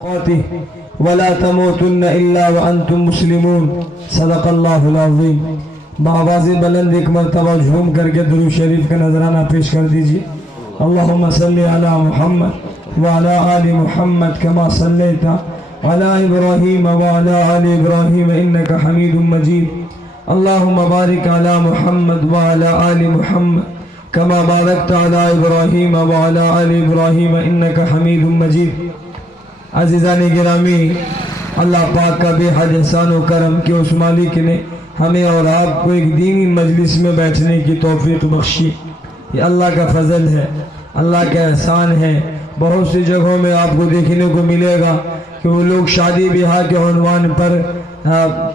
ولا تموتن الا وانتم مسلمون صدق اللہ العظیم۔ بآواز بلند ایک مرتبہ جھوم کر کے درود شریف کا نذرانہ پیش کر دیجیے۔ اللہم صلی علی محمد وعلی آل محمد کما صلیت علی ابراہیم وعلی آل ابراہیم انک حمید مجید۔ اللہم بارک علی محمد وعلی آل محمد کما بارکت علی ابراہیم وعلی آل ابراہیم انک حمید مجید۔ عزیزان گرامی، اللہ پاک کا بے حد احسان و کرم کہ اس مالک نے ہمیں اور آپ کو ایک دینی مجلس میں بیٹھنے کی توفیق بخشی۔ یہ اللہ کا فضل ہے، اللہ کا احسان ہے۔ بہت سی جگہوں میں آپ کو دیکھنے کو ملے گا کہ وہ لوگ شادی بیاہ کے عنوان پر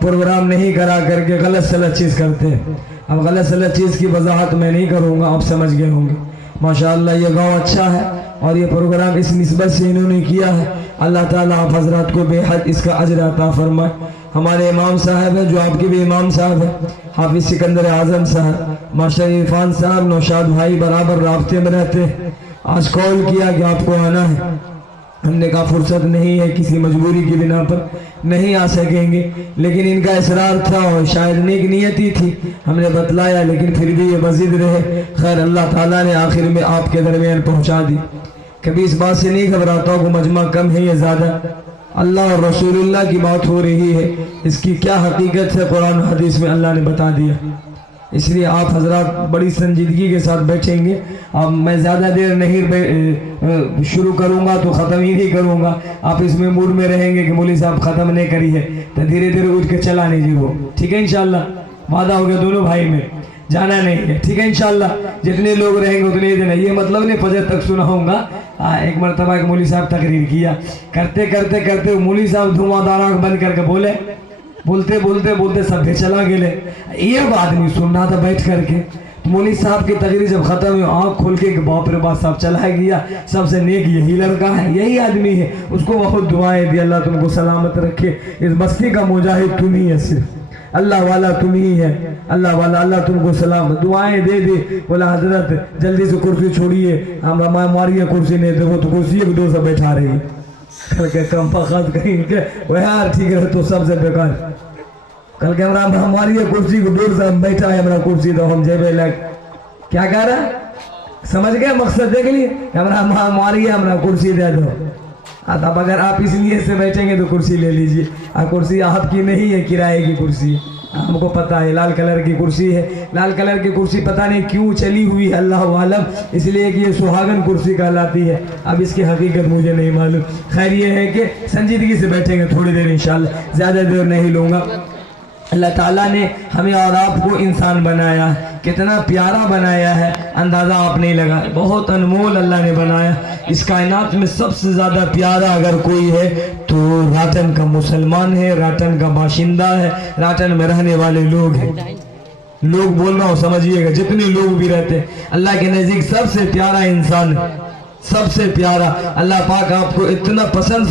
پروگرام نہیں کرا کر کے غلط سلط چیز کرتے ہیں۔ اب غلط سلط چیز کی وضاحت میں نہیں کروں گا، آپ سمجھ گئے ہوں گے۔ ماشاءاللہ یہ گاؤں اچھا ہے اور یہ پروگرام اس نسبت سے انہوں نے کیا ہے۔ اللہ تعالیٰ آپ حضرات کو بے حد اس کا اجر عطا فرمائے۔ ہمارے امام صاحب ہیں جو آپ کے بھی امام صاحب ہیں، حافظ سکندر اعظم صاحب، ماشاء عرفان صاحب، نوشاد بھائی برابر رابطے میں رہتے ہیں۔ آج کال کیا کہ آپ کو آنا ہے، ہم نے کہا فرصت نہیں ہے، کسی مجبوری کی بنا پر نہیں آ سکیں گے، لیکن ان کا اصرار تھا اور شاید نیک نیتی تھی، ہم نے بتلایا لیکن پھر بھی یہ مزید رہے۔ خیر اللہ تعالیٰ نے آخر میں آپ کے درمیان پہنچا دی۔ کبھی اس بات سے نہیں گھبراتا ہوں کہ مجمع کم ہے یا زیادہ، اللہ اور رسول اللہ کی بات ہو رہی ہے، اس کی کیا حقیقت ہے قرآن و حدیث میں اللہ نے بتا دیا۔ اس لیے آپ حضرات بڑی سنجیدگی کے ساتھ بیٹھیں گے۔ اب میں زیادہ دیر نہیں شروع کروں گا تو ختم ہی نہیں کروں گا۔ آپ اس میں موڈ میں رہیں گے کہ مولوی صاحب ختم نہیں کری ہے تو دھیرے دھیرے اٹھ کے چلا نہیں جی وہ، ٹھیک ہے انشاءاللہ؟ وعدہ ہو گیا دونوں بھائی میں، جانا نہیں ہے، ٹھیک ہے انشاءاللہ؟ جتنے لوگ رہیں گے اتنے دینا، یہ مطلب نہیں فجر تک سنا ہوں گا۔ ایک مرتبہ ایک مولوی صاحب تقریر کیا، کرتے کرتے کرتے مولوی صاحب دھواں دار آنکھ بند کر کے بولتے بولتے سب پہ چلا گئے۔ یہ آدمی سن رہا تھا بیٹھ کر کے، مولوی صاحب کی تقریر جب ختم ہوئی آنکھ کھول کے کہ باپ رے باپ صاحب چلا گیا، سب سے نیک یہی لڑکا ہے، یہی آدمی ہے، اس کو بہت دعائیں دی، اللہ تم کو سلامت رکھے، اس بستی کا مجاہد تم ہی ہے، صرف اللہ والا تم ہی ہے، اللہ والا، اللہ تم کو سلام دعائیں دے دے۔ بولا حضرت جلدی سے کرسی چھوڑیے، ہماری کرسی نہیں دیکھو تو کرسی ایک دو سے بیٹھا رہی ہے کہ کم فخت کہیں کہ وہ یار ٹھیک ہے تو سب سے بیکار۔ کل کہ ہماری کرسی کو دور سے بیٹھا ہے، ہمارا کرسی تو ہم جیبے لگ کیا کہہ رہا ہے، سمجھ گئے مقصد دیکھ لیے، ہماری ہمارا کرسی دے دو۔ اب اگر آپ اس لیے سے بیٹھیں گے تو کرسی لے لیجئے، کرسی آپ کی نہیں ہے، کرائے کی کرسی ہے، ہم کو پتا ہے لال کلر کی کرسی ہے۔ لال کلر کی کرسی پتہ نہیں کیوں چلی ہوئی ہے، اللہ عالم، اس لیے کہ یہ سہاگن کرسی کہلاتی ہے، اب اس کی حقیقت مجھے نہیں معلوم۔ خیر یہ ہے کہ سنجیدگی سے بیٹھیں گے تھوڑی دیر انشاءاللہ، زیادہ دیر نہیں لوں گا۔ اللہ تعالیٰ نے ہمیں اور آپ کو انسان بنایا ہے، کتنا پیارا بنایا ہے، اندازہ آپ نہیں لگا، بہت انمول اللہ نے بنایا۔ اس کائنات میں سب سے زیادہ پیارا اگر کوئی ہے تو راٹن کا مسلمان ہے، راٹن کا باشندہ ہے، راٹن میں رہنے والے لوگ ہیں۔ لوگ بول رہا ہوں سمجھیے گا، جتنے لوگ بھی رہتے ہیں اللہ کے نزدیک سب سے پیارا انسان ہے، سب سے پیارا۔ اللہ پاک آپ کو اتنا پسند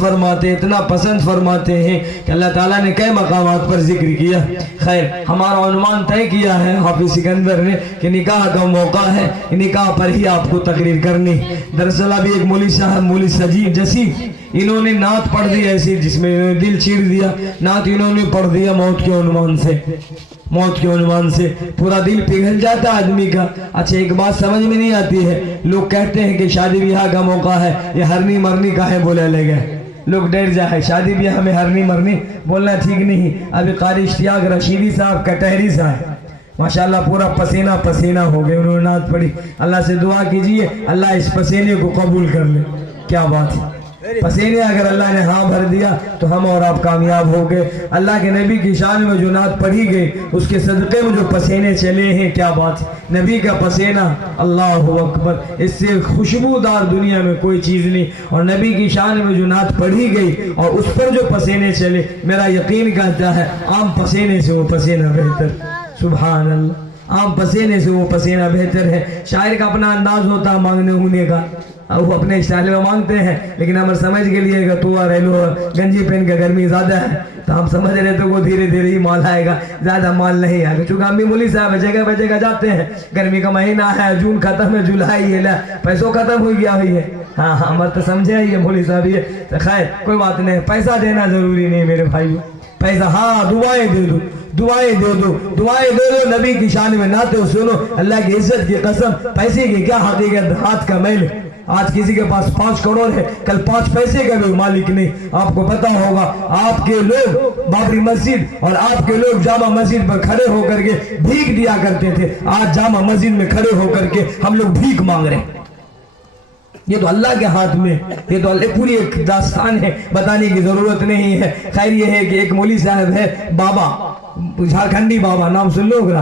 فرماتے ہیں کہ اللہ تعالیٰ نے کئی مقامات پر ذکر کیا۔ خیر ہمارا عنوان طے کیا ہے حافظ سکندر نے کہ نکاح کا موقع ہے، نکاح پر ہی آپ کو تقریر کرنی۔ دراصل ابھی ایک مولوی صاحب، مولوی سجید جسی، انہوں نے نعت پڑھ دی ایسی جس میں انہوں نے دل چیر دیا، نعت انہوں نے پڑھ دیا موت کے عنوان سے پورا دل پگھل جاتا آدمی کا۔ اچھا ایک بات سمجھ میں نہیں آتی ہے، لوگ کہتے ہیں کہ شادی بیاہ کا موقع ہے، یہ ہرنی مرنی کاہے بولے لے گئے، لوگ ڈر جائے، شادی بیاہ میں ہرنی مرنی بولنا ٹھیک نہیں۔ ابھی قاری اشتیاق رشیدی صاحب کٹہری صاحب ماشاءاللہ پورا پسینہ ہو گئے، انہوں نے نعت پڑھی۔ اللہ سے دعا کیجئے اللہ اس پسینے کو قبول کر لے۔ کیا بات ہے، پسینے اگر اللہ نے ہاں بھر دیا تو ہم اور آپ کامیاب ہو گئے۔ اللہ کے نبی کی شان میں جو نعت پڑھی گئی اس کے صدقے میں جو پسینے چلے ہیں، کیا بات ہے، نبی کا پسینہ، اللہ اکبر، اس سے خوشبودار دنیا میں کوئی چیز نہیں۔ اور نبی کی شان میں جو نعت پڑھی گئی اور اس پر جو پسینے چلے، میرا یقین کہتا ہے عام پسینے سے وہ پسینہ بہتر، سبحان اللہ، عام پسینے سے وہ پسینہ بہتر ہے۔ شاعر کا اپنا انداز ہوتا ہے مانگنے ہونے کا، وہ اپنے اسٹائل میں مانگتے ہیں، لیکن ہم سمجھ کے لیے کہ تو رہلو گنجی پہن کے گرمی زیادہ ہے تو ہم سمجھ رہے تو وہ دھیرے دھیرے ہی مال آئے گا، زیادہ مال نہیں آئے گا، چونکہ ہم بھی مولوی صاحب جگہ بہ جگہ جاتے ہیں، گرمی کا مہینہ ہے، جون ختم ہے، جولائی ہے، پیسوں ختم ہو گیا ہوئی ہے، ہاں ہاں مر تو سمجھے یہ مولوی صاحب یہ تو خیر کوئی بات نہیں، پیسہ دینا ضروری نہیں میرے بھائی، پیسہ ہاں دعائیں دے دو، دعائیں دے دو، دعائیں دے دو، نبی کی شان میں نعتیں سنو، اللہ کی عزت کی قسم، پیسے کی کیا حقیقت، ہاتھ کا میل۔ آج کسی کے پاس 5 کروڑ ہے، کل 5 پیسے کا بھی مالک نہیں۔ آپ کو پتا ہوگا آپ کے لوگ بابری مسجد اور آپ کے لوگ جامع مسجد پر کھڑے ہو کر کے بھیک دیا کرتے تھے، آج جامع مسجد میں کھڑے ہو کر کے ہم لوگ بھیک مانگ رہے ہیں۔ یہ تو اللہ کے ہاتھ میں، یہ تو اللہ پوری ایک داستان ہے، بتانے کی ضرورت نہیں ہے۔ خیر یہ ہے کہ ایک مولوی صاحب ہے بابا، جھارکھنڈی بابا، نام سن لو گا،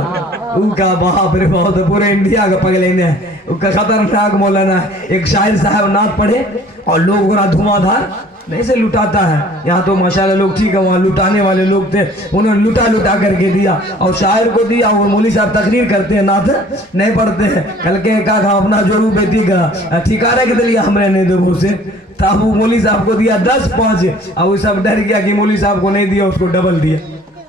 ان کا باپ رے بہت پورے انڈیا کا پگلینے ہے، ان کا خطرناک مولانا ہے۔ ایک شاعر صاحب نعت پڑھے اور لوگ دھواں دھار نہیں سے لٹاتا ہے، یہاں تو ماشاءاللہ لوگ ٹھیک ہے، وہاں لٹانے والے لوگ تھے، انہوں نے لٹا کر کے دیا اور شاعر کو دیا، اور مولوی صاحب تقریر کرتے ہیں، نعت نہیں پڑھتے ہیں۔ کل کے کہا اپنا جورو بیٹی کا ٹھیکارہ کے دلیا ہم نے دو سے تب وہ مولوی صاحب کو دیا 10 5، اور وہ سب ڈر گیا کہ مولوی صاحب کو نہیں دیا، اس کو ڈبل دیا۔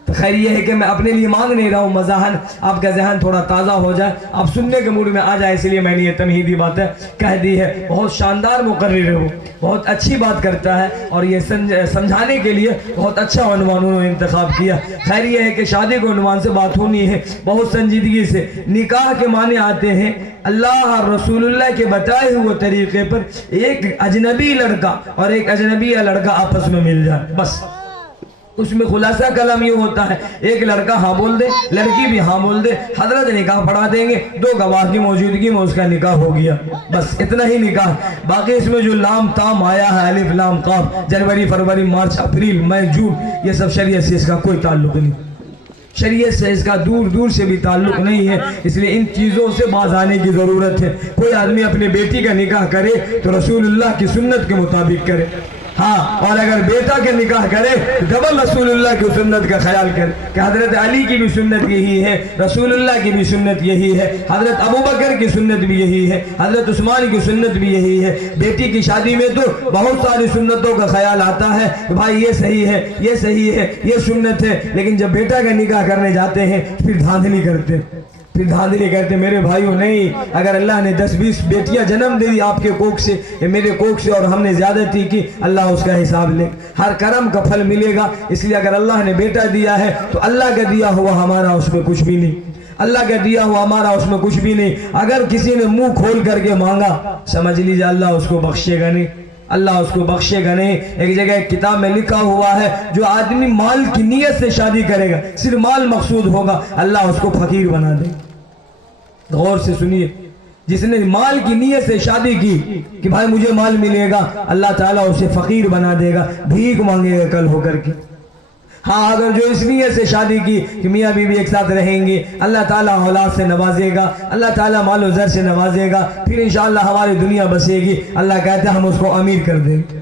تو خیر یہ ہے کہ میں اپنے لیے مانگ نہیں رہا ہوں، مزاحن آپ کا ذہن تھوڑا تازہ ہو جائے، آپ سننے کے موڈ میں آ جائے، اس لیے میں نے یہ تمہیدی باتیں کہہ دی ہے۔ بہت شاندار مقرر ہے وہ، بہت اچھی بات کرتا ہے، اور یہ سمجھانے کے لیے بہت اچھا عنوان انہوں نے انتخاب کیا۔ خیر یہ ہے کہ شادی کو عنوان سے بات ہونی ہے بہت سنجیدگی سے۔ نکاح کے معنی آتے ہیں اللہ اور رسول اللہ کے بتائے ہوئے طریقے پر ایک اجنبی لڑکا اور ایک اجنبی لڑکا آپس میں مل جائے، بس۔ اس میں خلاصہ کلام یہ ہوتا ہے، ایک لڑکا ہاں بول دے، لڑکی بھی ہاں بول دے، حضرت نکاح پڑھا دیں گے، 2 گواہ کی موجودگی میں اس کا نکاح ہو گیا، بس اتنا ہی نکاح۔ باقی اس میں جو لام تام آیا ہے، الف لام قاف، جنوری فروری مارچ اپریل مئی جون، یہ سب شریعت سے اس کا کوئی تعلق نہیں، شریعت سے اس کا دور دور سے بھی تعلق نہیں ہے، اس لیے ان چیزوں سے باز آنے کی ضرورت ہے۔ کوئی آدمی اپنے بیٹی کا نکاح کرے تو رسول اللہ کی سنت کے مطابق کرے، ہاں، اور اگر بیٹا کے نکاح کرے ڈبل رسول اللہ کی سنت کا خیال کرے کہ حضرت علی کی بھی سنت یہی ہے، رسول اللہ کی بھی سنت یہی ہے، حضرت ابوبکر کی سنت بھی یہی ہے، حضرت عثمان کی سنت بھی یہی ہے۔ بیٹی کی شادی میں تو بہت ساری سنتوں کا خیال آتا ہے کہ بھائی یہ صحیح ہے، یہ صحیح ہے، یہ سنت ہے، لیکن جب بیٹا کا نکاح کرنے جاتے ہیں پھر دھاندلی کرتے، پھر دھاندلی کرتے۔ میرے بھائیوں نہیں، اگر اللہ نے 10-20 بیٹیاں جنم دے دی آپ کے کوکھ سے، میرے کوکھ سے، اور ہم نے زیادتی کی، اللہ اس کا حساب لے، ہر کرم کا پھل ملے گا۔ اس لیے اگر اللہ نے بیٹا دیا ہے تو اللہ کا دیا ہوا ہمارا اس میں کچھ بھی نہیں، اللہ کا دیا ہوا ہمارا اس میں کچھ بھی نہیں۔ اگر کسی نے منہ کھول کر کے مانگا سمجھ لیجیے اللہ اس کو بخشے گا نہیں، اللہ اس کو بخشے گا نہیں۔ ایک جگہ ایک کتاب میں لکھا ہوا ہے جو آدمی مال کی نیت سے شادی کرے گا، صرف مال مقصود ہوگا، اللہ اس کو فقیر بنا دے۔ غور سے سنیے، جس نے مال کی نیت سے شادی کی کہ بھائی مجھے مال ملے گا، اللہ تعالیٰ اسے فقیر بنا دے گا، بھیک مانگے گا کل ہو کر کے۔ ہاں اگر جو اس نیت سے شادی کی کہ میاں بیوی ایک ساتھ رہیں گے، اللہ تعالیٰ اولاد سے نوازے گا، اللہ تعالیٰ مال و زر سے نوازے گا، پھر انشاءاللہ ہماری دنیا بسے گی، اللہ کہتے ہیں ہم اس کو امیر کر دیں گے۔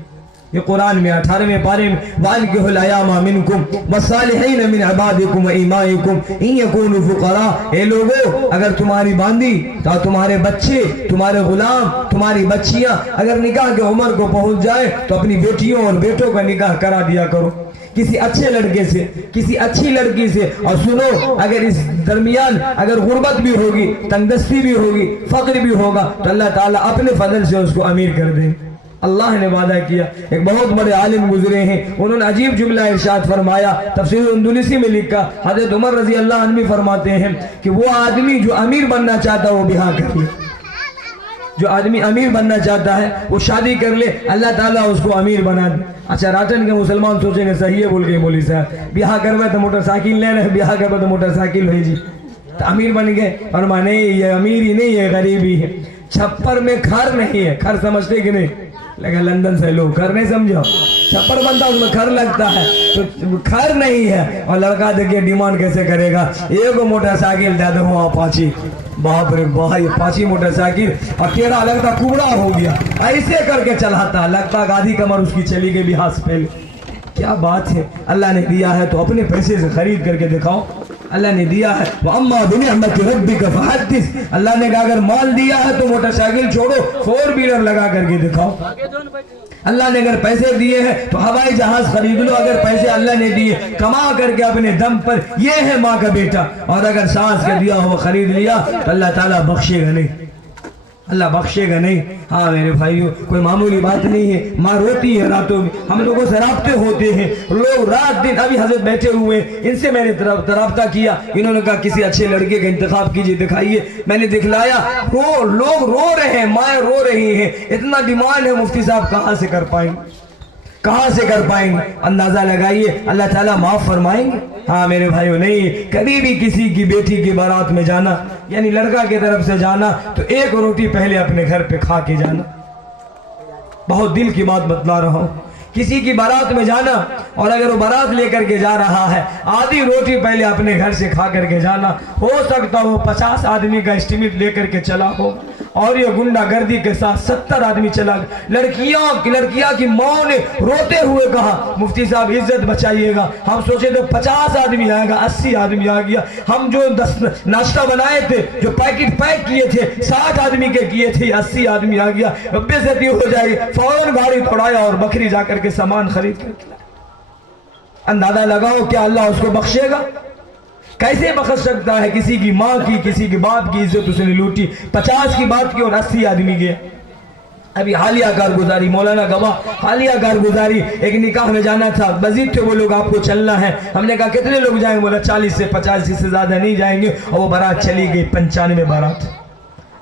یہ قرآن میں 18ویں پارے میں وَأَنكِحُوا الْأَيَامَ مِنكُمْ وَالصَّالِحِينَ مِنْ عِبَادِكُمْ وَإِمَائِكُمْ إِن يَكُونُوا فُقَرَاءَ۔ اے لوگو، اگر تمہاری باندی، تمہارے بچے، تمہارے غلام، تمہاری بچیاں اگر نکاح کے عمر کو پہنچ جائے تو اپنی بیٹیوں اور بیٹوں کا نکاح کرا دیا کرو کسی اچھے لڑکے سے، کسی اچھی لڑکی سے۔ اور سنو، اگر اس درمیان اگر غربت بھی ہوگی، تنگدستی بھی ہوگی، فقر بھی ہوگا تو اللہ تعالیٰ اپنے فضل سے اس کو امیر کر دیں۔ اللہ نے وعدہ کیا۔ ایک بہت بڑے عالم گزرے ہیں، انہوں نے عجیب جملہ ارشاد فرمایا، تفسیر اندلسی میں لکھا، حضرت عمر رضی اللہ عنہ بھی فرماتے ہیں کہ وہ آدمی جو امیر بننا چاہتا ہے وہ بیاہ کر لے، جو آدمی امیر بننا چاہتا ہے وہ شادی کر لے، اللہ تعالیٰ اس کو امیر بنا دے۔ اچھا راٹن کے مسلمان سوچیں گے صحیح ہے بول گئے مولوی صاحب، بیاہ کروائے تو موٹر سائیکل لے رہے، بیاہ کروائے تو موٹر سائیکل بھیجی تو امیر بن گئے۔ فرمایا نہیں، یہ امیر ہی نہیں، یہ غریبی ہے۔ چھپر میں کھر نہیں ہے، کھر سمجھتے کہ نہیں؟ لیکن لندن سے لوگ کھر نہیں سمجھو، چھپر بنتا اس میں کھر لگتا ہے، تو کھر نہیں ہے۔ اور لڑکا دیکھیں ڈیمانڈ کیسے کرے گا، ایک موٹر سائیکل دے دو اپاچی، باپ رے بھائی، اپاچی موٹر سائیکل، اور ٹیڑھا لگتا کبڑا ہو گیا، ایسے کر کے چلاتا، لگتا آدھی کمر اس کی چلی گئی بھی ہاتھ سے پہلے۔ کیا بات ہے، اللہ نے دیا ہے تو اپنے پیسے سے خرید کر کے دکھاؤ، اللہ نے دیا ہے۔ وَأَمَّا بِنِعْمَةِ رَبِّكَ فَحَدِّثْ، اللہ نے کہا اگر مال دیا ہے تو موٹر سائیکل چھوڑو، 4 ویلر لگا کر کے دکھاؤ۔ اللہ نے اگر پیسے دیے ہیں تو ہوائی جہاز خرید لو، اگر پیسے اللہ نے دیے کما کر کے اپنے دم پر، یہ ہے ماں کا بیٹا۔ اور اگر سانس کا دیا ہوا خرید لیا تو اللہ تعالیٰ بخشے گا نہیں۔ اللہ بخشے گا نہیں۔ ہاں میرے بھائیوں، کوئی معمولی بات نہیں ہے، ماں روتی ہے راتوں میں، ہم لوگوں سے رابطے ہوتے ہیں، لوگ رات دن، ابھی حضرت بیٹھے ہوئے ان سے میں نے رابطہ کیا، انہوں نے کہا کسی اچھے لڑکے کا انتخاب کیجئے، دکھائیے، میں نے دکھلایا، لوگ رو رہے ہیں، مائیں رو رہی ہیں، اتنا ڈیمانڈ ہے، مفتی صاحب کہاں سے کر پائیں گے، کہاں سے کر پائیں گے؟ اندازہ لگائیے اللہ تعالیٰ معاف فرمائیں گے؟ ہاں میرے بھائیو، نہیں، کبھی بھی کسی کی بیٹی کی بارات میں جانا، یعنی لڑکا کی طرف سے جانا، تو ایک روٹی پہلے اپنے گھر پہ کھا کے جانا۔ بہت دل کی بات بتلا رہا ہوں، کسی کی بارات میں جانا، اور اگر وہ بارات لے کر کے جا رہا ہے، آدھی روٹی پہلے اپنے گھر سے کھا کر کے جانا۔ ہو سکتا ہو 50 آدمی کا اسٹیمیٹ لے کر کے چلا ہو، اور یہ گنڈا گردی کے ساتھ 70 آدمی چلا گیا۔ لڑکیاں کی ماں نے روتے ہوئے کہا مفتی صاحب عزت بچائیے گا، ہم سوچے تو 50 آدمی آئے گا، 80 آدمی آ گیا، ہم جو ناشتہ بنائے تھے، جو پیکٹ پیک کیے تھے 60 آدمی کے کیے تھے، 80 آدمی آ گیا، بے عزتی ہو جائے گی۔ فوراً گاڑی دوڑایا اور بکری جا کر کے سامان خرید کر کے۔ اندازہ لگاؤ کیا اللہ اس کو بخشے گا؟ کیسے بخش سکتا ہے؟ کسی کی ماں کی، کسی کے باپ کی عزت اس نے لوٹی، 50 کی بات کی اور 80 آدمی گئے۔ ابھی حالیہ کارگزاری، مولانا گواہ، حالیہ کارگزاری، ایک نکاح میں جانا تھا، مزید تھے وہ لوگ، آپ کو چلنا ہے۔ ہم نے کہا کتنے لوگ جائیں گے؟ بولا 40 سے 50 سے زیادہ نہیں جائیں گے، اور وہ بارات چلی گئی 95 بارات۔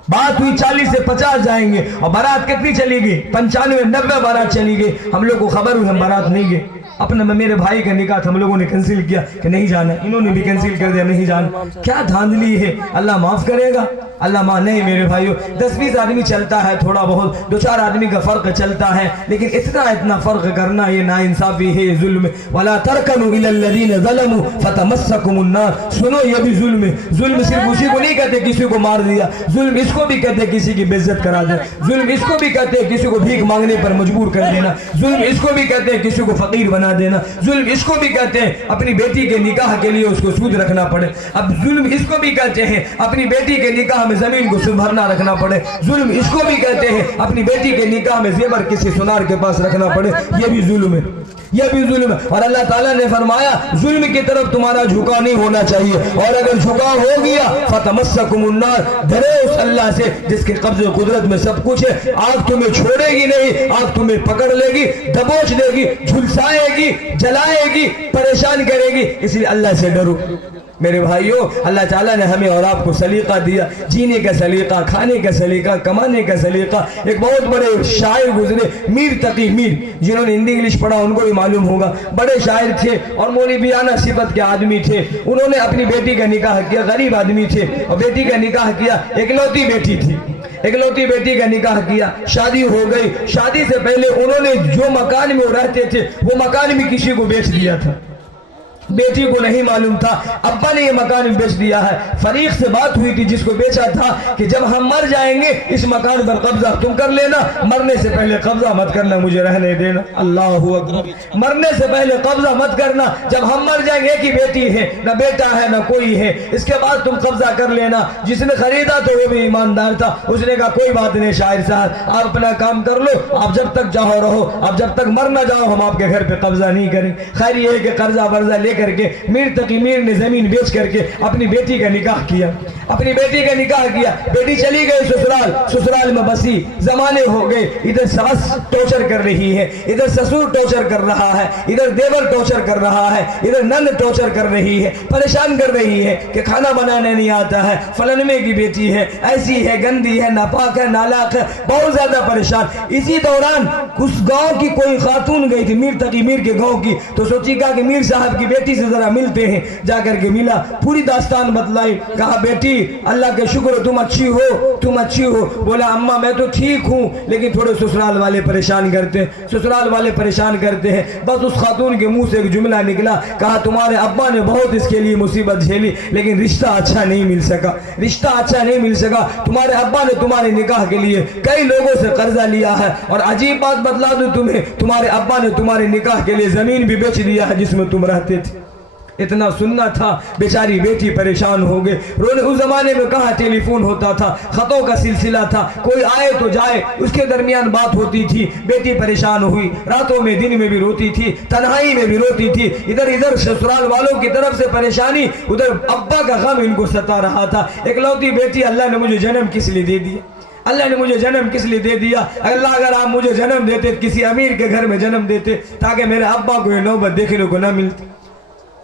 بات ہوئی 40 سے 50 جائیں گے، اور بارات کتنی چلی گئی؟ 95 90 بارات چلی گئی۔ ہم لوگ کو خبر ہوئی، ہم بارات نہیں گئے۔ اپنا میرے بھائی کا نکاح تھا، ہم لوگوں نے کینسل کیا کہ نہیں جانا، انہوں نے بھی کینسل کر دیا نہیں جانا۔ کیا دھاندلی ہے؟ اللہ معاف کرے گا؟ اللہ معاف نہیں میرے بھائیو، 10-20 آدمی چلتا ہے، تھوڑا بہت 2-4 آدمی کا فرق چلتا ہے، لیکن اتنا فرق کرنا یہ ناانصافی ہے، ظلم۔ وَلَا تَرْكَنُوا إِلَى الَّذِينَ ظَلَمُوا فَتَمَسَّكُمُ النَّارُ۔ سنو، یہ بھی ظلم ہے۔ ظلم صرف اسی کو نہیں کہتے کسی کو مار دیا، ظلم اس کو بھی کہتے کسی کی بے عزت کرا دے، ظلم اس کو بھی کہتے کسی کو بھیک مانگنے پر مجبور کر دینا، ظلم اس کو بھی کہتے ہیں کسی کو فقیر بنا دینا، ظلم اس کو بھی کہتے ہیں اپنی بیٹی کے نکاح کے لیے اس کو سود رکھنا پڑے، اب ظلم اس کو بھی کہتے ہیں اپنی بیٹی کے نکاح میں زمین کو سنبھرنا رکھنا پڑے، ظلم اس کو بھی کہتے ہیں اپنی بیٹی کے نکاح میں زیور کسی سنار کے پاس رکھنا پڑے، یہ بھی ظلم ہے، یہ بھی ظلم ہے۔ اور اللہ تعالیٰ نے فرمایا ظلم کی طرف تمہارا جھکا نہیں ہونا چاہیے، اور اگر جھکا ہو گیا فتمسکم النار، ڈرے اس اللہ سے جس کے قبض و قدرت میں سب کچھ ہے، آگ تمہیں چھوڑے گی نہیں، آگ تمہیں پکڑ لے گی، دبوچ لے گی، جھلسائے گی، جلائے گی، پریشان کرے گی، اس لیے اللہ سے ڈرو۔ میرے بھائیوں، اللہ تعالیٰ نے ہمیں اور آپ کو سلیقہ دیا، جینے کا سلیقہ، کھانے کا سلیقہ، کمانے کا سلیقہ۔ ایک بہت بڑے شاعر گزرے، میر تقی میر، جنہوں نے ہندی انگلش پڑھا ان کو بھی معلوم ہوگا، بڑے شاعر تھے اور مولیانہ صفت کے آدمی تھے۔ انہوں نے اپنی بیٹی کا نکاح کیا، غریب آدمی تھے، اور بیٹی کا نکاح کیا، اکلوتی بیٹی تھی، اکلوتی بیٹی کا نکاح کیا، شادی ہو گئی۔ شادی سے پہلے انہوں نے جو مکان میں وہ رہتے تھے وہ مکان بھی کسی کو بیچ دیا تھا، بیٹی کو نہیں معلوم تھا، ابا نے یہ مکان بیچ دیا ہے۔ فریق سے بات ہوئی تھی جس کو بیچا تھا کہ جب ہم مر جائیں گے اس مکان پر قبضہ تم کر لینا، مرنے سے پہلے قبضہ مت کرنا، مجھے رہنے دینا۔ اللہ اکبر، مرنے سے پہلے قبضہ مت کرنا، جب ہم مر جائیں گے، ایک ہی بیٹی ہے، نہ بیٹا ہے نہ کوئی ہے، اس کے بعد تم قبضہ کر لینا۔ جس نے خریدا تو وہ بھی ایماندار تھا، اس نے کہا کوئی بات نہیں شاعر صاحب، آپ اپنا کام کر لو، آپ جب تک جاؤ رہو، آپ جب تک مر نہ جاؤ ہم آپ کے گھر پہ قبضہ نہیں کریں۔ خیر یہ ہے کہ قرضہ برضہ لے کر کے میر تقی میر نے زمین بیچ کر کے اپنی بیٹی کا نکاح کیا، اپنی بیٹی کا نکاح کیا۔ بیٹی چلی گئی سسرال، سسرال میں بسی، زمانے ہو گئے، ادھر ساس ٹورچر کر رہی ہے، ادھر سسور ٹورچر کر رہا ہے، ادھر دیور ٹورچر کر رہا ہے، ادھر نند ٹورچر کر رہی ہے، پریشان کر رہی ہے کہ کھانا بنانے نہیں آتا ہے، فلنمے کی بیٹی ہے، ایسی ہے، گندی ہے، ناپاک ہے، نالاق ہے، بہت زیادہ پریشان۔ اسی دوران اس گاؤں کی کوئی خاتون گئی تھی، میر تقی میر کے گاؤں کی، تو سوچی کہا کہ میر صاحب کی بیٹی سے ذرا ملتے ہیں، جا کر کے ملا، پوری داستان بتلائی، کہا بیٹی اللہ کے شکر تم اچھی ہو، تم اچھی ہو۔ بولا اماں میں تو ٹھیک ہوں لیکن تھوڑے سسرال والے پریشان کرتے ہیں، سسرال والے پریشان کرتے ہیں۔ بس اس خاتون کے منہ سے ایک جملہ نکلا، کہا تمہارے ابا نے بہت اس کے لیے مصیبت جھیلی لیکن رشتہ اچھا نہیں مل سکا، رشتہ اچھا نہیں مل سکا، تمہارے ابا نے تمہارے نکاح کے لیے کئی لوگوں سے قرضہ لیا ہے، اور عجیب بات بتلا دوں تمہیں، تمہارے ابا نے تمہارے نکاح کے لیے زمین بھی بیچ دیا ہے جس میں تم رہتے تھے۔ اتنا سننا تھا، بیچاری بیٹی پریشان ہو گئے، رونے۔ اس زمانے میں کہاں ٹیلی فون ہوتا تھا، خطوں کا سلسلہ تھا، کوئی آئے تو جائے، اس کے درمیان بات ہوتی تھی۔ بیٹی پریشان ہوئی، راتوں میں دن میں بھی روتی تھی، تنہائی میں بھی روتی تھی، ادھر سسرال والوں کی طرف سے پریشانی، ادھر ابا کا غم ان کو ستا رہا تھا۔ اکلوتی بیٹی، اللہ نے مجھے جنم کس لیے دے دیا، اللہ نے مجھے جنم کس لیے دے دیا؟ اللہ اگر آپ مجھے جنم دیتے کسی امیر کے گھر میں جنم دیتے تاکہ میرے ابا کو یہ نوبت دیکھنے کو نہ ملتی۔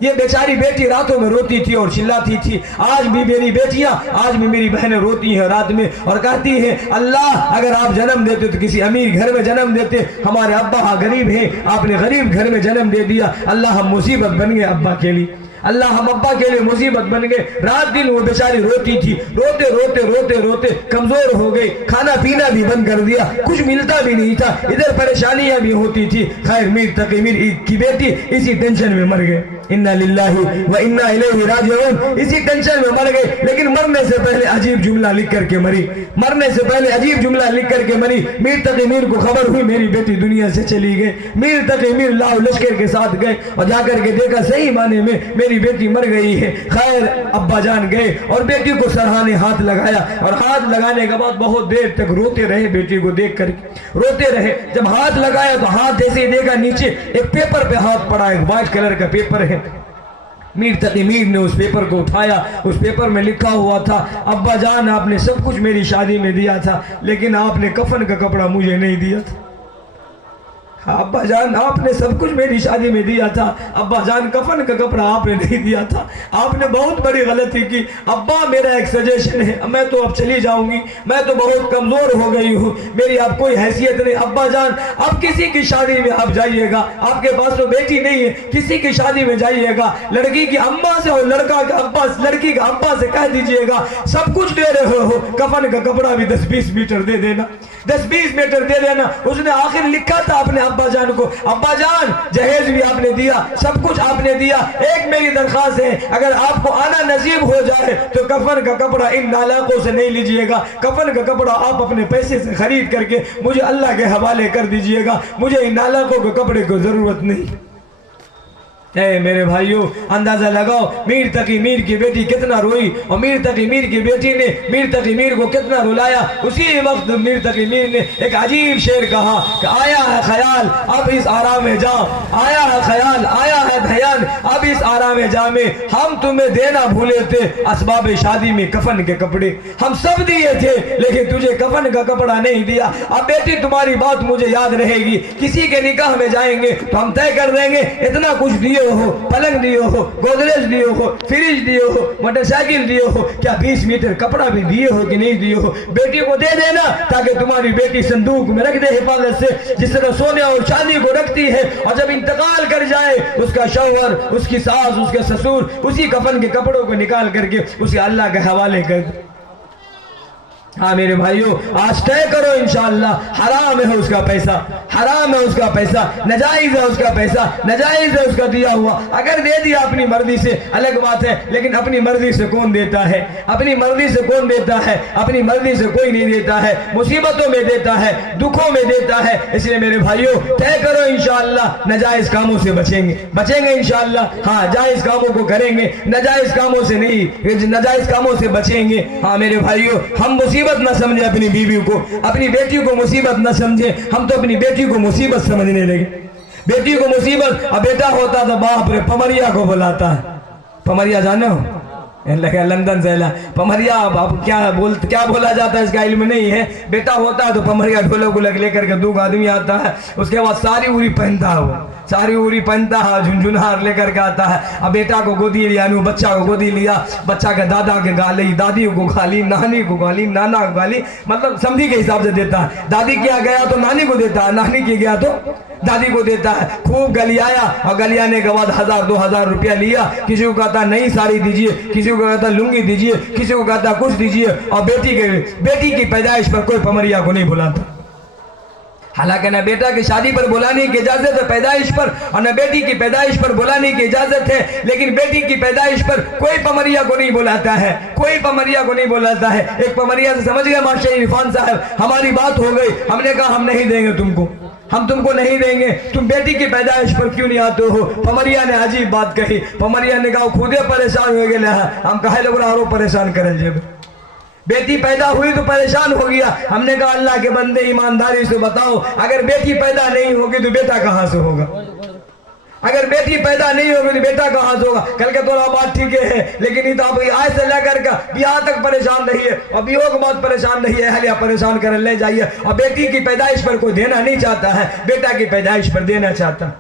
یہ بیچاری بیٹی راتوں میں روتی تھی اور چلاتی تھی۔ آج بھی میری بیٹیاں، آج بھی میری بہنیں روتی ہیں رات میں اور کہتی ہیں اللہ اگر آپ جنم دیتے تو کسی امیر گھر میں جنم دیتے، ہمارے ابا غریب ہیں، آپ نے غریب گھر میں جنم دے دیا، اللہ ہم مصیبت بن گئے ابا کے لیے، اللہ ہم ابا کے لیے مصیبت بن گئے۔ رات دن وہ بیچاری روتی تھی، روتے روتے روتے روتے کمزور ہو گئی، کھانا پینا بھی بند کر دیا، کچھ ملتا بھی نہیں تھا، ادھر پریشانیاں بھی ہوتی تھی۔ خیر میر تقی میر کی بیٹی اسی ٹینشن میں مر گئے، انا للہ و انا الیہ راجعون، اسی ٹینشن میں مر گئے۔ لیکن مرنے سے پہلے عجیب جملہ لکھ کر کے مری، مرنے سے پہلے عجیب جملہ لکھ کر کے مری۔ میر تقی میر کو خبر ہوئی میری بیٹی دنیا سے چلی گئی، میر تقی میر لاؤ لشکر کے ساتھ گئے اور جا کر کے دیکھا صحیح معنی میں میری بیٹی مر گئی ہے۔ خیر ابا جان گئے اور بیٹی کو سرہانے ہاتھ لگایا، اور ہاتھ لگانے کے بعد بہت دیر تک روتے رہے، بیٹی کو دیکھ کر روتے رہے۔ جب ہاتھ لگایا تو ہاتھ جیسے ہی دیکھا نیچے ایک پیپر پہ ہاتھ پڑا، ایک وائٹ کلر کا پیپر ہے۔ میر تقی میر نے اس پیپر کو اٹھایا، اس پیپر میں لکھا ہوا تھا ابا جان آپ نے سب کچھ میری شادی میں دیا تھا لیکن آپ نے کفن کا کپڑا مجھے نہیں دیا تھا۔ ابا جان آپ نے سب کچھ میری شادی میں دیا تھا، ابا جان کفن کا کپڑا آپ نے نہیں دیا تھا، آپ نے بہت بڑی غلطی کی۔ ابا میرا ایک سجیشن ہے، میں تو اب چلی جاؤں گی، میں تو بہت کمزور ہو گئی ہوں، میری اب کوئی حیثیت نہیں۔ ابا جان اب کسی کی شادی میں آپ جائیے گا، آپ کے پاس تو بیٹی نہیں ہے، کسی کی شادی میں جائیے گا، لڑکی کی اماں سے اور لڑکی کا ابا سے کہہ دیجئے گا سب کچھ دے رہے ہو، کفن کا کپڑا بھی 10-20 میٹر دے دینا، 10-20 میٹر دے دینا۔ اس نے آخر لکھا تھا اپنے ابا جان کو، ابا جان جہیز بھی آپ نے دیا، سب کچھ آپ نے دیا، ایک میری درخواست ہے اگر آپ کو آنا نصیب ہو جائے تو کفن کا کپڑا ان نالاقوں سے نہیں لیجئے گا، کفن کا کپڑا آپ اپنے پیسے سے خرید کر کے مجھے اللہ کے حوالے کر دیجئے گا، مجھے ان نالاقوں کے کپڑے کو ضرورت نہیں۔ اے میرے بھائیوں اندازہ لگاؤ میر تقی میر کی بیٹی کتنا روئی اور میر تقی میر کی بیٹی نے میر تقی میر کو کتنا رلایا۔ اسی وقت میر تقی میر نے ایک عجیب شعر کہا کہ آیا ہے خیال اب اس آرام جا، آیا ہے خیال آیا ہے دھیان اب اس آرام جا میں، ہم تمہیں دینا بھولے تھے اسباب شادی میں کفن کے کپڑے، ہم سب دیے تھے لیکن تجھے کفن کا کپڑا نہیں دیا۔ اب بیٹی تمہاری بات مجھے یاد رہے گی، کسی کے نکاح میں جائیں گے تو ہم طے کر دیں گے اتنا کچھ دیے ہو، پلنگ دیے ہو، گودریج دیے ہو، فریج دیے ہو، موٹر سائیکل دیے ہو، کیا 20 میٹر کپڑا بھی دیے ہو کہ نہیں دیے ہو؟ بیٹی کو دے دینا تاکہ تمہاری بیٹی صندوق میں رکھ دے حفاظت سے، جس طرح سونے اور چاندی کو رکھتی ہے، اور جب انتقال کر جائے اس کا شوہر، اس کی ساس، اس کے سسور اسی کفن کے کپڑوں کو نکال کر کے اسے اللہ کے حوالے کر دے۔ ہاں میرے بھائیوں آج طے کرو انشاءاللہ، حرام ہے اس کا پیسہ، حرام ہے اس کا پیسہ، ناجائز ہے اس کا پیسہ، ناجائز ہے اس کا دیا ہوا۔ اگر دے دیا اپنی مرضی سے الگ بات ہے، لیکن اپنی مرضی سے کون دیتا ہے؟ اپنی مرضی سے کون دیتا ہے؟ اپنی مرضی سے کوئی نہیں دیتا ہے، مصیبتوں میں دیتا ہے، دکھوں میں دیتا ہے۔ اس لیے میرے بھائیوں طے کرو انشاءاللہ ناجائز کاموں سے بچیں گے انشاءاللہ، ہاں جائز کاموں کو کریں گے، ناجائز کاموں سے نہیں، ناجائز کاموں سے بچیں گے۔ ہاں میرے بھائیوں ہم مصیبت نہ سمجھے اپنی بیوی کو، اپنی بیٹی کو مصیبت نہ سمجھے، ہم تو اپنی بیٹی کو مصیبت سمجھنے لگے، بیٹی کو مصیبت۔ اب بیٹا ہوتا تو باپ رے پمریا کو بلاتا ہے، پمریا جانے ہو لندن سے پمریا، اب کیا بولا جاتا ہے اس کا علم نہیں ہے۔ بیٹا ہوتا ہے تو پمریا ڈھولک گلک لے کر کے 2 آدمی آتا ہے، اس کے بعد ساری اوری پہنتا ہے، وہ ساری اوری پہنتا ہے، جھنجھنہار لے کر کے آتا ہے۔ اب بیٹا کو گودی لیا، بچہ کو گودی لیا، بچہ کے دادا کے گالی، دادی کو گالی، نانی کو گالی، نانا کو گالی، مطلب سمجھی کے حساب سے دیتا ہے۔ دادی کیا گیا تو نانی کو دیتا ہے، نانی کی گیا تو دادی کو دیتا ہے۔ خوب گلیایا، اور گلیانے کے بعد 1000-2000 روپیہ لیا، کسی کو کہتا نہیں ساری دیجئے، کسی کو کہتا لنگی دیجئے، کسی کو کہتا کچھ دیجئے، اور بیٹی کی پیدائش پر کوئی پمریا کو نہیں بلاتا۔ حالانکہ نہ بیٹا کی شادی پر بلانے کی اجازت ہے پیدائش پر، اور نہ بیٹی کی پیدائش پر بلانے کی اجازت ہے، لیکن بیٹی کی پیدائش پر کوئی پمریا کو نہیں بلاتا ہے، کوئی پمریا کو نہیں بلاتا ہے۔ ایک پمریا سے سمجھ گئے ماشاء عرفان صاحب، ہماری بات ہو گئی، ہم نے کہا ہم نہیں دیں گے تم کو، ہم تم کو نہیں دیں گے، تم بیٹی کی پیدائش پر کیوں نہیں آتے ہو؟ پمریا نے عجیب بات کہی، پمریا نے کہا خودے پریشان ہو گئے، ہم کہے لوگ رو پریشان کریں جب بیٹی پیدا ہوئی تو پریشان ہو گیا۔ ہم نے کہا اللہ کے بندے ایمانداری سے بتاؤ، اگر بیٹی پیدا نہیں ہوگی تو بیٹا کہاں سے ہوگا؟ اگر بیٹی پیدا نہیں ہوگی تو بیٹا کہاں سے ہوگا؟ کل کے تھوڑا بات ٹھیک ہے، لیکن یہ تو آپ آج سے لے کر کا بیاہ تک پریشان رہیے اور بیوہ کو بہت پریشان رہیے، اہلیہ پریشان کر لے جائیے، اور بیٹی کی پیدائش پر کوئی دینا نہیں چاہتا ہے، بیٹا کی پیدائش پر دینا چاہتا۔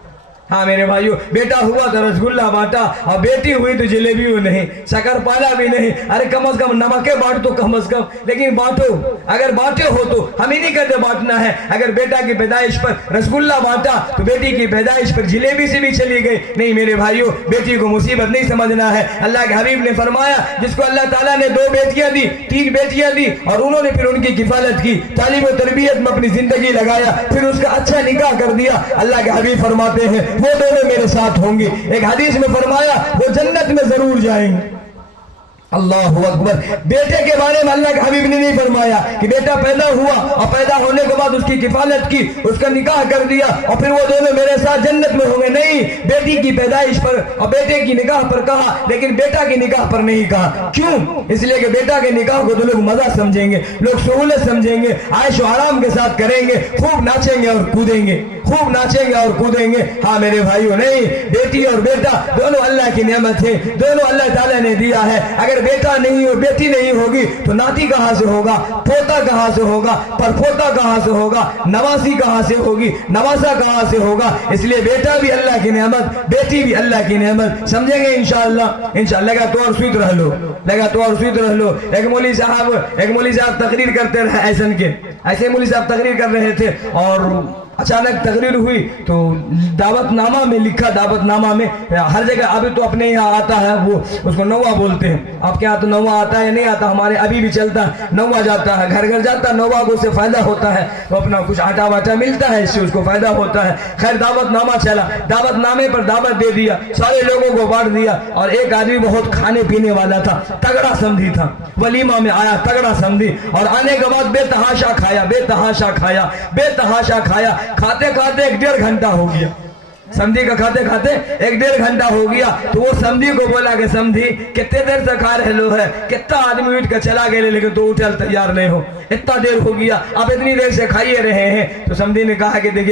ہاں میرے بھائیو، بیٹا ہوا تو رسگلہ بانٹا، اور بیٹی ہوئی تو جلیبی نہیں، شکر پالا بھی نہیں۔ ارے کم از کم نمکے بانٹ تو کم از کم، لیکن بانٹو، اگر بانٹے ہو تو ہم ہی نہیں کہتے بانٹنا ہے۔ اگر بیٹا کی پیدائش پر رسگلہ بانٹا تو بیٹی کی پیدائش پر جلیبی سے بھی چلی گئی نہیں۔ میرے بھائیو، بیٹی کو مصیبت نہیں سمجھنا ہے۔ اللہ کے حبیب نے فرمایا جس کو اللہ تعالیٰ نے 2 بیٹیاں دی، 3 بیٹیاں دی، اور انہوں نے پھر ان کی کفالت کی، تعلیم و تربیت میں اپنی زندگی لگایا، پھر اس کا اچھا نکاح کر دیا، اللہ کے حبیب فرماتے ہیں وہ دونوں میرے ساتھ ہوں گے۔ ایک حدیث میں فرمایا وہ جنت میں ضرور جائیں گے۔ اللہ اکبر۔ بیٹے کے بارے میں اللہ کے حبیب نے نہیں فرمایا کہ بیٹا پیدا ہوا اور پیدا ہونے کے بعد اس کی کفالت کی، اس کا نکاح کر دیا اور پھر وہ دونوں میرے ساتھ جنت میں ہوں گے، نہیں، بیٹی کی پیدائش پر اور بیٹے کی نکاح پر کہا، لیکن بیٹا کی نکاح پر نہیں کہا۔ کیوں؟ اس لیے کہ بیٹا کے نکاح کو تو لوگ مزہ سمجھیں گے، لوگ سہولت سمجھیں گے، عیش و آرام کے ساتھ کریں گے، خوب ناچیں گے اور کودیں گے، خوب ناچیں گے اور کودیں گے۔ ہاں میرے بھائیو، نہیں، بیٹی اور بیٹا دونوں اللہ کی نعمت ہے، دونوں اللہ تعالیٰ نے دیا ہے۔ اگر بیٹا نہیں ہو، بیٹی نہیں ہوگی تو ناتی کہاں سے ہوگا، پوتا کہاں سے ہوگا، پرپوتا کہاں سے ہوگا، نواسی کہاں سے ہوگی، نواسا کہاں سے ہوگا؟ اس لیے بیٹا بھی اللہ کی نعمت، بیٹی بھی اللہ کی نعمت، سمجھیں گے انشاءاللہ۔ انشاءاللہ لگا تو اور سویت رہ لو، لگا تو اور سویت رہ لو۔ ایک مولوی صاحب تقریر کرتے رہے ایسے مولوی صاحب تقریر کر رہے تھے، اور اچانک تقریر ہوئی تو دعوت نامہ میں لکھا، دعوت نامہ میں ہر جگہ ابھی تو اپنے یہاں آتا ہے، وہ اس کو نوا بولتے ہیں، آپ کے یہاں تو نوا آتا ہے یا نہیں آتا؟ ہمارے ابھی بھی چلتا ہے، نوا جاتا ہے، گھر گھر جاتا ہے، نوا کو اس سے فائدہ ہوتا ہے، تو اپنا کچھ آٹا واٹا ملتا ہے، اس سے اس کو فائدہ ہوتا ہے۔ خیر دعوت نامہ چلا، دعوت نامے پر دعوت دے دیا، سارے لوگوں کو بانٹ دیا، اور ایک آدمی بہت کھانے پینے والا تھا، تگڑا سمدھی تھا، ولیمہ میں آیا تگڑا سمدھی، اور آنے کے بعد بے تحاشا کھایا، بے تحاشا کھایا، بے تحاشا کھایا، کھاتے کھاتے 1.5 گھنٹہ ہو گیا، سمدھی کا کھاتے کھاتے 1.5 گھنٹہ ہو گیا۔ تو وہ سمدھی کو بولا کہ سمدھی کتنے دیر سے کھا رہے لو ہے، کتنا آدمی اٹھ کر چلا گئے لیکن تو اٹھل تیار نہیں ہو، اتنا دیر ہو گیا، آپ اتنی دیر سے کھائیے رہے ہیں۔ تو سمدھی نے کہا کہ دیکھیے